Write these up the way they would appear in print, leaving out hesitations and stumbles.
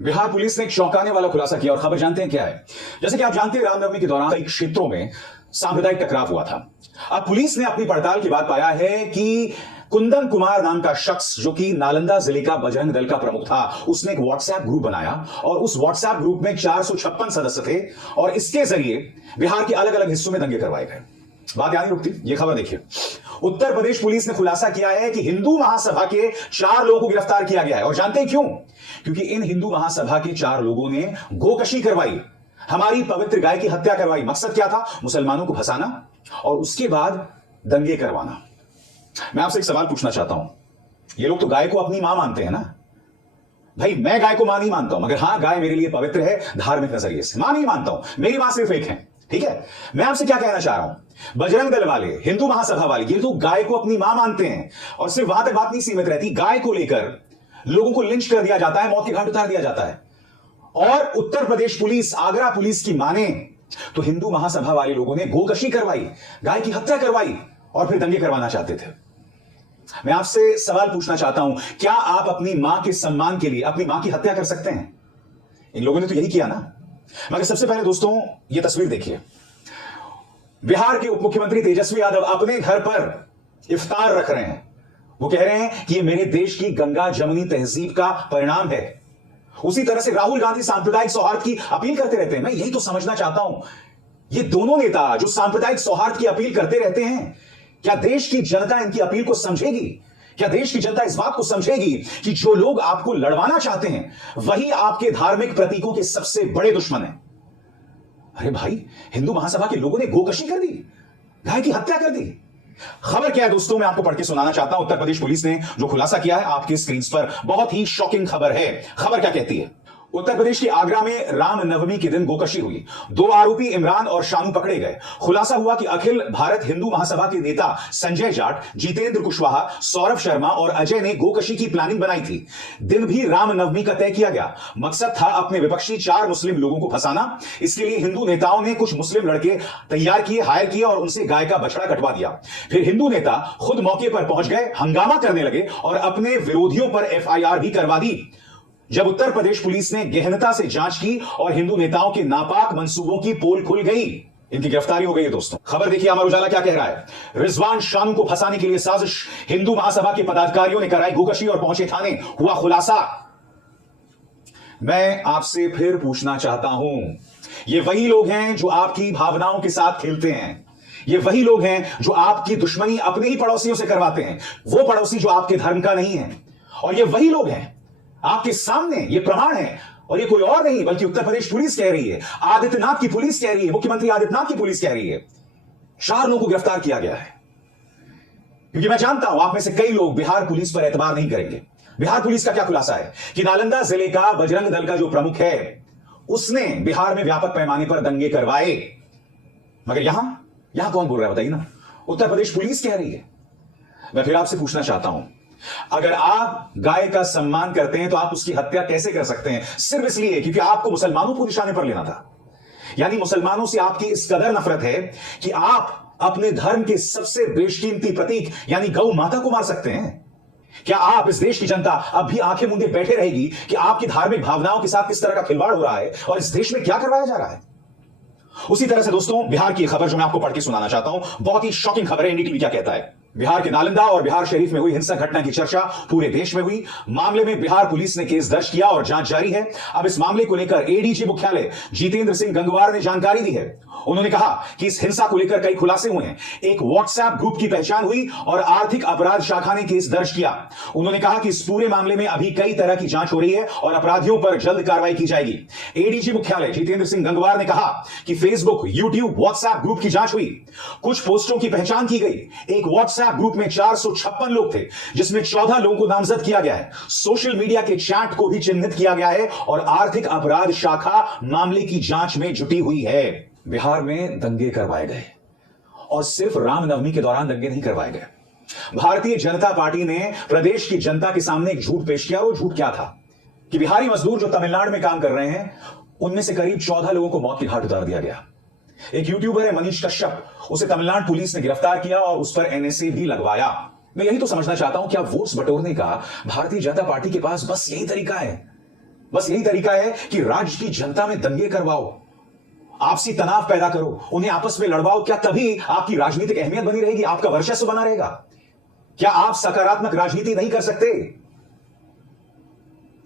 Bihar police ने एक चौंकाने वाला खुलासा किया और खबर जानते हैं क्या है। जैसे कि आप जानते हैं, रामनवमी के दौरान कई क्षेत्रों में सांप्रदायिक टकराव हुआ था। अब पुलिस ने अपनी पड़ताल के बाद पाया है कि कुंदन कुमार नाम का शख्स, जो कि नालंदा जिले का बजरंग दल का प्रमुख था, उसने एक व्हाट्सएप ग्रुप बनाया और उस व्हाट्सएप ग्रुप में 456 सदस्य थे और इसके जरिए बिहार के अलग अलग हिस्सों में दंगे करवाए गए। बात यहां नहीं रुकती, ये खबर देखिए। उत्तर प्रदेश पुलिस ने खुलासा किया है कि हिंदू महासभा के 4 लोगों को गिरफ्तार किया गया है। और जानते हैं क्यों? क्योंकि इन हिंदू महासभा के 4 लोगों ने गोकशी करवाई, हमारी पवित्र गाय की हत्या करवाई। मकसद क्या था? मुसलमानों को फंसाना और उसके बाद दंगे करवाना। मैं आपसे एक सवाल पूछना चाहता हूं, ये लोग तो गाय को अपनी मां मानते हैं ना भाई? मैं गाय को मां नहीं मानता हूं, मगर हां, गाय मेरे लिए पवित्र है धार्मिक नजरिए से। मां नहीं मानता हूं, मेरी मां सिर्फ एक है, ठीक है? मैं आपसे क्या कहना चाह रहा हूं, बजरंग दल वाले, हिंदू महासभा वाले, ये तो गाय को अपनी मां मानते हैं। और सिर्फ वहां तक बात नहीं सीमित रहती, गाय को लेकर लोगों को लिंच कर दिया जाता है, मौत के घाट उतार दिया जाता है। और उत्तर प्रदेश पुलिस, आगरा पुलिस की माने तो हिंदू महासभा वाले लोगों ने गोकशी करवाई, गाय की हत्या करवाई और फिर दंगे करवाना चाहते थे। मैं आपसे सवाल पूछना चाहता हूं, क्या आप अपनी मां के सम्मान के लिए अपनी मां की हत्या कर सकते हैं? इन लोगों ने तो यही किया ना। मगर सबसे पहले दोस्तों, यह तस्वीर देखिए। बिहार के उप मुख्यमंत्री तेजस्वी यादव अपने घर पर इफ्तार रख रहे हैं। वो कह रहे हैं कि ये मेरे देश की गंगा जमुनी तहजीब का परिणाम है। उसी तरह से राहुल गांधी सांप्रदायिक सौहार्द की अपील करते रहते हैं। मैं यही तो समझना चाहता हूं, ये दोनों नेता जो सांप्रदायिक सौहार्द की अपील करते रहते हैं, क्या देश की जनता इनकी अपील को समझेगी? क्या देश की जनता इस बात को समझेगी कि जो लोग आपको लड़वाना चाहते हैं वही आपके धार्मिक प्रतीकों के सबसे बड़े दुश्मन हैं? अरे भाई, हिंदू महासभा के लोगों ने गोकशी कर दी, गाय की हत्या कर दी। खबर क्या है दोस्तों, मैं आपको पढ़ के सुनाना चाहता हूं। उत्तर प्रदेश पुलिस ने जो खुलासा किया है आपकी स्क्रीन पर, बहुत ही शॉकिंग खबर है। खबर क्या कहती है? उत्तर प्रदेश के आगरा में रामनवमी के दिन गोकशी हुई। 2 आरोपी इमरान और शानू पकड़े गए। खुलासा हुआ कि अखिल भारत हिंदू महासभा के नेता संजय जाट, जितेंद्र कुशवाहा, सौरभ शर्मा और अजय ने गोकशी की प्लानिंग बनाई थी। दिन भी रामनवमी का तय किया गया। मकसद था अपने विपक्षी 4 मुस्लिम लोगों को फंसाना। इसके लिए हिंदू नेताओं ने कुछ मुस्लिम लड़के तैयार किए, हायर किए और उनसे गाय का बछड़ा कटवा दिया। फिर हिंदू नेता खुद मौके पर पहुंच गए, हंगामा करने लगे और अपने विरोधियों पर FIR भी करवा दी। जब उत्तर प्रदेश पुलिस ने गहनता से जांच की और हिंदू नेताओं के नापाक मंसूबों की पोल खुल गई, इनकी गिरफ्तारी हो गई है दोस्तों। खबर देखिए, अमर उजाला क्या कह रहा है। रिजवान शानू को फंसाने के लिए साजिश, हिंदू महासभा के पदाधिकारियों ने कराई गोकशी और पहुंचे थाने, हुआ खुलासा। मैं आपसे फिर पूछना चाहता हूं, ये वही लोग हैं जो आपकी भावनाओं के साथ खेलते हैं। ये वही लोग हैं जो आपकी दुश्मनी अपने ही पड़ोसियों से करवाते हैं, वो पड़ोसी जो आपके धर्म का नहीं है। और ये वही लोग हैं, आपके सामने ये प्रमाण है, और ये कोई और नहीं बल्कि उत्तर प्रदेश पुलिस कह रही है, आदित्यनाथ की पुलिस कह रही है, मुख्यमंत्री आदित्यनाथ की पुलिस कह रही है। 4 लोगों को गिरफ्तार किया गया है। क्योंकि मैं जानता हूं आप में से कई लोग बिहार पुलिस पर एतबार नहीं करेंगे। बिहार पुलिस का क्या खुलासा है कि नालंदा जिले का बजरंग दल का जो प्रमुख है, उसने बिहार में व्यापक पैमाने पर दंगे करवाए। मगर यहां कौन बोल रहा है बताइए ना? उत्तर प्रदेश पुलिस कह रही है। मैं फिर आपसे पूछना चाहता हूं, अगर आप गाय का सम्मान करते हैं तो आप उसकी हत्या कैसे कर सकते हैं? सिर्फ इसलिए क्योंकि आपको मुसलमानों को निशाने पर लेना था। यानी मुसलमानों से आपकी इस कदर नफरत है कि आप अपने धर्म के सबसे बेशकीमती प्रतीक यानी गौ माता को मार सकते हैं। क्या आप, इस देश की जनता अब भी आंखें मूंदे बैठे रहेगी कि आपकी धार्मिक भावनाओं के साथ किस तरह का खिलवाड़ हो रहा है और इस देश में क्या करवाया जा रहा है? उसी तरह से दोस्तों, बिहार की खबर जो मैं आपको पढ़ के सुनाना चाहता हूं, बहुत ही शॉकिंग खबर है। NDTV क्या कहता है? बिहार के नालंदा और बिहार शरीफ में हुई हिंसक घटना की चर्चा पूरे देश में हुई। मामले में बिहार पुलिस ने केस दर्ज किया और जांच जारी है। अब इस मामले को लेकर ADG मुख्यालय जितेंद्र सिंह गंगवार ने जानकारी दी है। उन्होंने कहा कि इस हिंसा को लेकर कई खुलासे हुए हैं। एक व्हाट्सएप ग्रुप की पहचान हुई और आर्थिक अपराध शाखा ने केस दर्ज किया। उन्होंने कहा कि इस पूरे मामले में अभी कई तरह की जांच हो रही है और अपराधियों पर जल्द कार्रवाई की जाएगी। ADG मुख्यालय जितेंद्र सिंह गंगवार ने कहा कि फेसबुक, यूट्यूब, व्हाट्सएप ग्रुप की जांच हुई। कुछ पोस्टों की पहचान की गई। एक व्हाट्सएप ग्रुप में 456 लोग थे, जिसमें 14 लोगों को नामजद किया गया है। सोशल मीडिया के चैट को भी चिन्हित किया गया है और आर्थिक अपराध शाखा मामले की जांच में जुटी हुई है। बिहार में दंगे करवाए गए और सिर्फ रामनवमी के दौरान दंगे नहीं करवाए गए। भारतीय जनता पार्टी ने प्रदेश की जनता के सामने एक झूठ पेश किया। वो झूठ क्या था कि बिहारी मजदूर जो तमिलनाडु में काम कर रहे हैं, उनमें से करीब 14 लोगों को मौत के घाट उतार दिया गया। एक यूट्यूबर है मनीष कश्यप, उसे तमिलनाडु पुलिस ने गिरफ्तार किया और उस पर NSA भी लगवाया। मैं यही तो समझना चाहता हूं, क्या वोट्स बटोरने का भारतीय जनता पार्टी के पास बस यही तरीका है? बस यही तरीका है कि राज्य की जनता में दंगे करवाओ, आपसी तनाव पैदा करो, उन्हें आपस में लड़वाओ। क्या तभी आपकी राजनीतिक अहमियत बनी रहेगी, आपका वर्चस्व बना रहेगा? क्या आप सकारात्मक राजनीति नहीं कर सकते?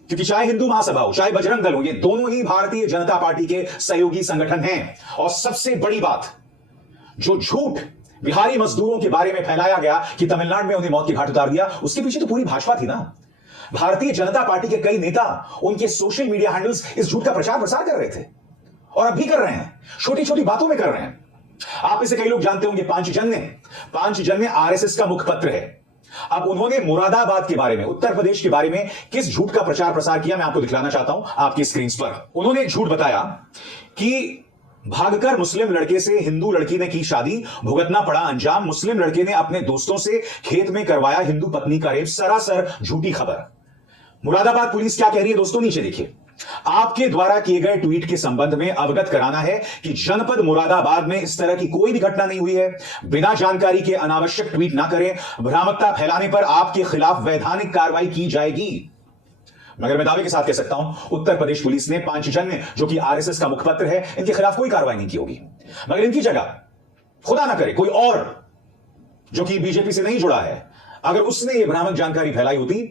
क्योंकि चाहे हिंदू महासभा हो, चाहे बजरंग दल हो, ये दोनों ही भारतीय जनता पार्टी के सहयोगी संगठन हैं। और सबसे बड़ी बात, जो झूठ बिहारी मजदूरों के बारे में फैलाया गया कि तमिलनाडु में उन्हें मौत की घाट उतार दिया, उसके पीछे तो पूरी भाजपा थी ना। भारतीय जनता पार्टी के कई नेता, उनके सोशल मीडिया हैंडल्स इस झूठ का प्रचार प्रसार कर रहे थे और अब भी कर रहे हैं, छोटी छोटी बातों में कर रहे हैं। आप इसे कई लोग जानते होंगे, पांचजन्य आरएसएस का मुखपत्र है। अब उन्होंने मुरादाबाद के बारे में, उत्तर प्रदेश के बारे में किस झूठ का प्रचार प्रसार किया, मैं आपको दिखलाना चाहता हूं आपकी स्क्रीन पर। उन्होंने एक झूठ बताया कि भागकर मुस्लिम लड़के से हिंदू लड़की ने की शादी, भुगतना पड़ा अंजाम। मुस्लिम लड़के ने अपने दोस्तों से खेत में करवाया हिंदू पत्नी का रेप। सरासर झूठी खबर। मुरादाबाद पुलिस क्या कह रही है दोस्तों, नीचे देखिए। आपके द्वारा किए गए ट्वीट के संबंध में अवगत कराना है कि जनपद मुरादाबाद में इस तरह की कोई भी घटना नहीं हुई है। बिना जानकारी के अनावश्यक ट्वीट ना करें। भ्रामकता फैलाने पर आपके खिलाफ वैधानिक कार्रवाई की जाएगी। मगर मैं दावे के साथ कह सकता हूं, उत्तर प्रदेश पुलिस ने पांचजन्य, जो कि आरएसएस का मुखपत्र है, इनके खिलाफ कोई कार्रवाई नहीं की होगी। मगर इनकी जगह खुदा ना करे कोई और जो कि बीजेपी से नहीं जुड़ा है, अगर उसने यह भ्रामक जानकारी फैलाई होती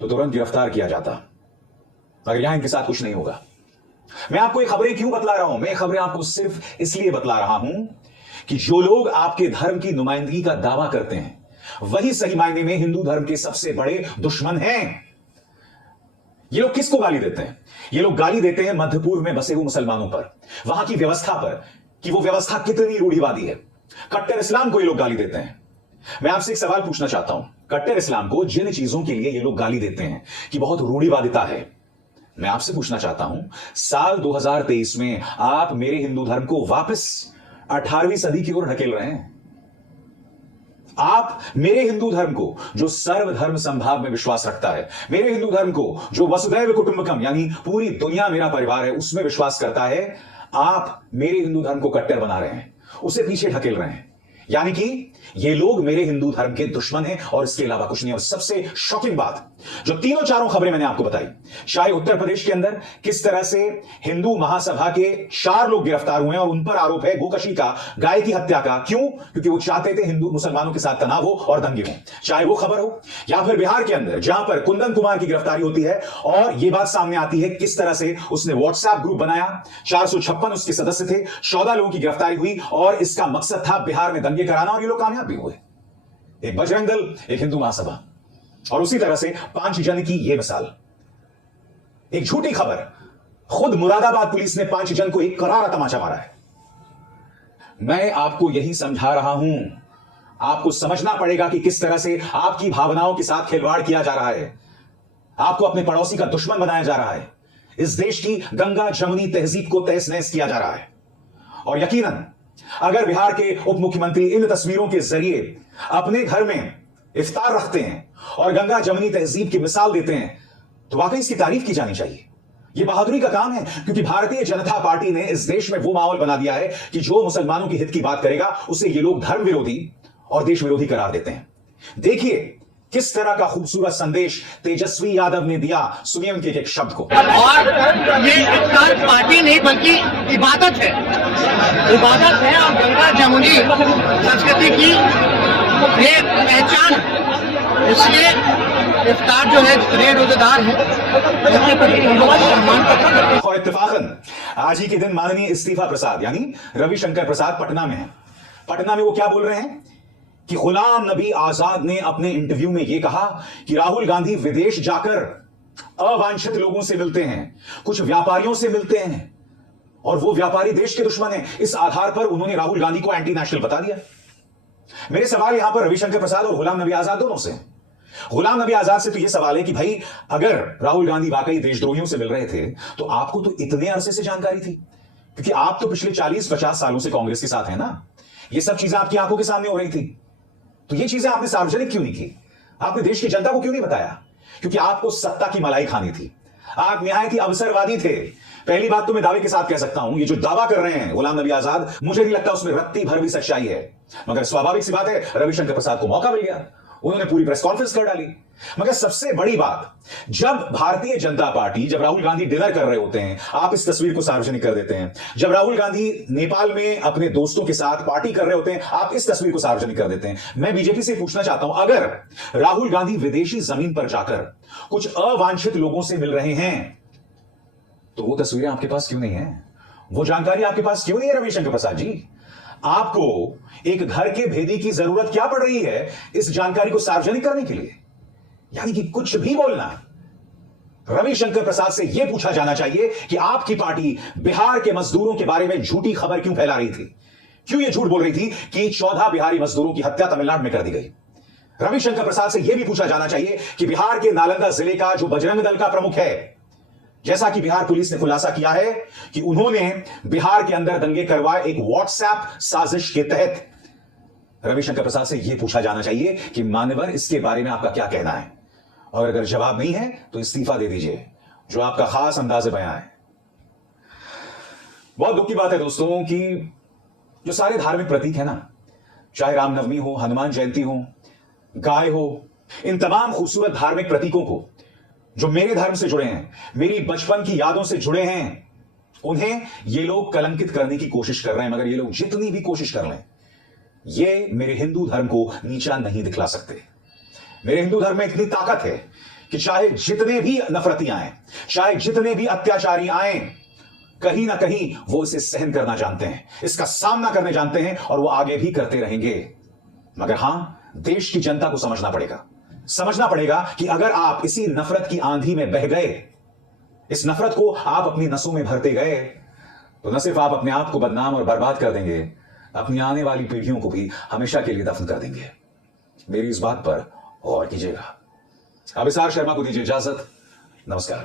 तो तुरंत गिरफ्तार किया जाता। मगर यहां इनके साथ कुछ नहीं होगा। मैं आपको ये खबरें क्यों बतला रहा हूं? मैं खबरें आपको सिर्फ इसलिए बतला रहा हूं कि जो लोग आपके धर्म की नुमाइंदगी का दावा करते हैं, वही सही मायने में हिंदू धर्म के सबसे बड़े दुश्मन हैं। ये लोग किसको गाली देते हैं? ये लोग गाली देते हैं मध्य पूर्व में बसे हुए मुसलमानों पर, वहां की व्यवस्था पर, कि वो व्यवस्था कितनी रूढ़िवादी है। कट्टर इस्लाम को ये लोग गाली देते हैं। मैं आपसे एक सवाल पूछना चाहता हूं, कट्टर इस्लाम को जिन चीजों के लिए ये लोग गाली देते हैं कि बहुत रूढ़िवादिता है, मैं आपसे पूछना चाहता हूं, साल 2023 में आप मेरे हिंदू धर्म को वापस 18वीं सदी की ओर ढकेल रहे हैं। आप मेरे हिंदू धर्म को, जो सर्वधर्म संभाव में विश्वास रखता है, मेरे हिंदू धर्म को जो वसुधैव कुटुंबकम यानी पूरी दुनिया मेरा परिवार है उसमें विश्वास करता है, आप मेरे हिंदू धर्म को कट्टर बना रहे हैं, उसे पीछे ढकेल रहे हैं। यानी कि ये लोग मेरे हिंदू धर्म के दुश्मन हैं और इसके अलावा कुछ नहीं। और सबसे शॉकिंग बात, जो तीनों चारों खबरें मैंने आपको बताई, चाहे उत्तर प्रदेश के अंदर किस तरह से हिंदू महासभा के 4 लोग गिरफ्तार हुए और उन पर आरोप है गोकशी का, गाय की हत्या का। क्यों? क्योंकि वो चाहते थे हिंदू मुसलमानों के साथ तनाव हो और दंगे हो। चाहे वो खबर हो, या फिर बिहार के अंदर जहां पर कुंदन कुमार की गिरफ्तारी होती है और यह बात सामने आती है किस तरह से उसने व्हाट्सएप ग्रुप बनाया, 456 उसके सदस्य थे, 14 लोगों की गिरफ्तारी हुई और इसका मकसद था बिहार में दंगे कराना, और ये लोग कामयाब भी हुए। एक बजरंग दल, एक हिंदू महासभा, और उसी तरह से पांचजन्य की यह मिसाल। एक झूठी खबर, खुद मुरादाबाद पुलिस ने पांचजन्य को एक करारा तमाचा मारा है। मैं आपको यही समझा रहा हूं, आपको समझना पड़ेगा कि किस तरह से आपकी भावनाओं के साथ खिलवाड़ किया जा रहा है, आपको अपने पड़ोसी का दुश्मन बनाया जा रहा है, इस देश की गंगा जमुनी तहजीब को तहस नहस किया जा रहा है। और यकीनन अगर बिहार के उप मुख्यमंत्री इन तस्वीरों के जरिए अपने घर में इफ्तार रखते हैं और गंगा जमुनी तहजीब की मिसाल देते हैं, तो वाकई इसकी तारीफ की जानी चाहिए। यह बहादुरी का काम है, क्योंकि भारतीय जनता पार्टी ने इस देश में वो माहौल बना दिया है कि जो मुसलमानों की हित की बात करेगा उसे ये लोग धर्म विरोधी और देश विरोधी करार देते हैं। देखिए किस तरह का खूबसूरत संदेश तेजस्वी यादव ने दिया, सुनिए उनके एक शब्द को। और ये इफ्तार पार्टी नहीं बल्कि इबादत है, इबादत है और गंगा जमुनी संस्कृति की एक पहचान है। इसलिए इफ्तार जो है जितने रोजेदार है और इत्तेफाकन आज ही के दिन माननीय इस्तीफा प्रसाद यानी रविशंकर प्रसाद पटना में है। पटना में वो क्या बोल रहे हैं कि गुलाम नबी आजाद ने अपने इंटरव्यू में यह कहा कि राहुल गांधी विदेश जाकर अवांछित लोगों से मिलते हैं, कुछ व्यापारियों से मिलते हैं और वो व्यापारी देश के दुश्मन हैं। इस आधार पर उन्होंने राहुल गांधी को एंटी नेशनल बता दिया। मेरे सवाल यहां पर रविशंकर प्रसाद और गुलाम नबी आजाद दोनों से। गुलाम नबी आजाद से तो यह सवाल है कि भाई अगर राहुल गांधी वाकई देशद्रोहियों से मिल रहे थे तो आपको तो इतने अरसे से जानकारी थी, क्योंकि आप तो पिछले 40-50 सालों से कांग्रेस के साथ हैं ना। ये सब चीजें आपकी आंखों के सामने हो रही थी, तो ये चीजें आपने सार्वजनिक क्यों नहीं की? आपने देश की जनता को क्यों नहीं बताया? क्योंकि आपको सत्ता की मलाई खानी थी। आप निहायत ही अवसरवादी थे। पहली बात तो मैं दावे के साथ कह सकता हूं, ये जो दावा कर रहे हैं गुलाम नबी आजाद, मुझे नहीं लगता उसमें रत्ती भर भी सच्चाई है। मगर स्वाभाविक सी बात है, रविशंकर प्रसाद को मौका मिल गया, उन्होंने पूरी प्रेस कॉन्फ्रेंस कर डाली। मगर सबसे बड़ी बात, जब भारतीय जनता पार्टी, जब राहुल गांधी डिनर कर रहे होते हैं, आप इस तस्वीर को सार्वजनिक कर देते हैं। जब राहुल गांधी नेपाल में अपने दोस्तों के साथ पार्टी कर रहे होते हैं, आप इस तस्वीर को सार्वजनिक कर देते हैं। मैं बीजेपी से पूछना चाहता हूं, अगर राहुल गांधी विदेशी जमीन पर जाकर कुछ अवांछित लोगों से मिल रहे हैं, तो वो तस्वीरें आपके पास क्यों नहीं है? वो जानकारी आपके पास क्यों नहीं है रविशंकर प्रसाद जी? आपको एक घर के भेदी की जरूरत क्या पड़ रही है इस जानकारी को सार्वजनिक करने के लिए? यानी कि कुछ भी बोलना। रविशंकर प्रसाद से यह पूछा जाना चाहिए कि आपकी पार्टी बिहार के मजदूरों के बारे में झूठी खबर क्यों फैला रही थी? क्यों यह झूठ बोल रही थी कि 14 बिहारी मजदूरों की हत्या तमिलनाडु में कर दी गई? रविशंकर प्रसाद से यह भी पूछा जाना चाहिए कि बिहार के नालंदा जिले का जो बजरंग दल का प्रमुख है, जैसा कि बिहार पुलिस ने खुलासा किया है कि उन्होंने बिहार के अंदर दंगे करवाए एक व्हाट्सएप साजिश के तहत, रविशंकर प्रसाद से यह पूछा जाना चाहिए कि मान्यवर इसके बारे में आपका क्या कहना है? और अगर जवाब नहीं है तो इस्तीफा दे दीजिए, जो आपका खास अंदाज़े बयां है। बहुत दुख की बात है दोस्तों कि जो सारे धार्मिक प्रतीक है ना, चाहे रामनवमी हो, हनुमान जयंती हो, गाय हो, इन तमाम खूबसूरत धार्मिक प्रतीकों को जो मेरे धर्म से जुड़े हैं, मेरी बचपन की यादों से जुड़े हैं, उन्हें ये लोग कलंकित करने की कोशिश कर रहे हैं। मगर ये लोग जितनी भी कोशिश कर लें, ये मेरे हिंदू धर्म को नीचा नहीं दिखला सकते। मेरे हिंदू धर्म में इतनी ताकत है कि चाहे जितने भी नफरती आए, चाहे जितने भी अत्याचारी आए, कहीं ना कहीं वो इसे सहन करना जानते हैं, इसका सामना करने जानते हैं, और वो आगे भी करते रहेंगे। मगर हां, देश की जनता को समझना पड़ेगा कि अगर आप इसी नफरत की आंधी में बह गए, इस नफरत को आप अपनी नसों में भरते गए, तो न सिर्फ आप अपने आप को बदनाम और बर्बाद कर देंगे, अपनी आने वाली पीढ़ियों को भी हमेशा के लिए दफन कर देंगे। मेरी इस बात पर गौर कीजिएगा। अभिसार शर्मा को दीजिए इजाजत। नमस्कार।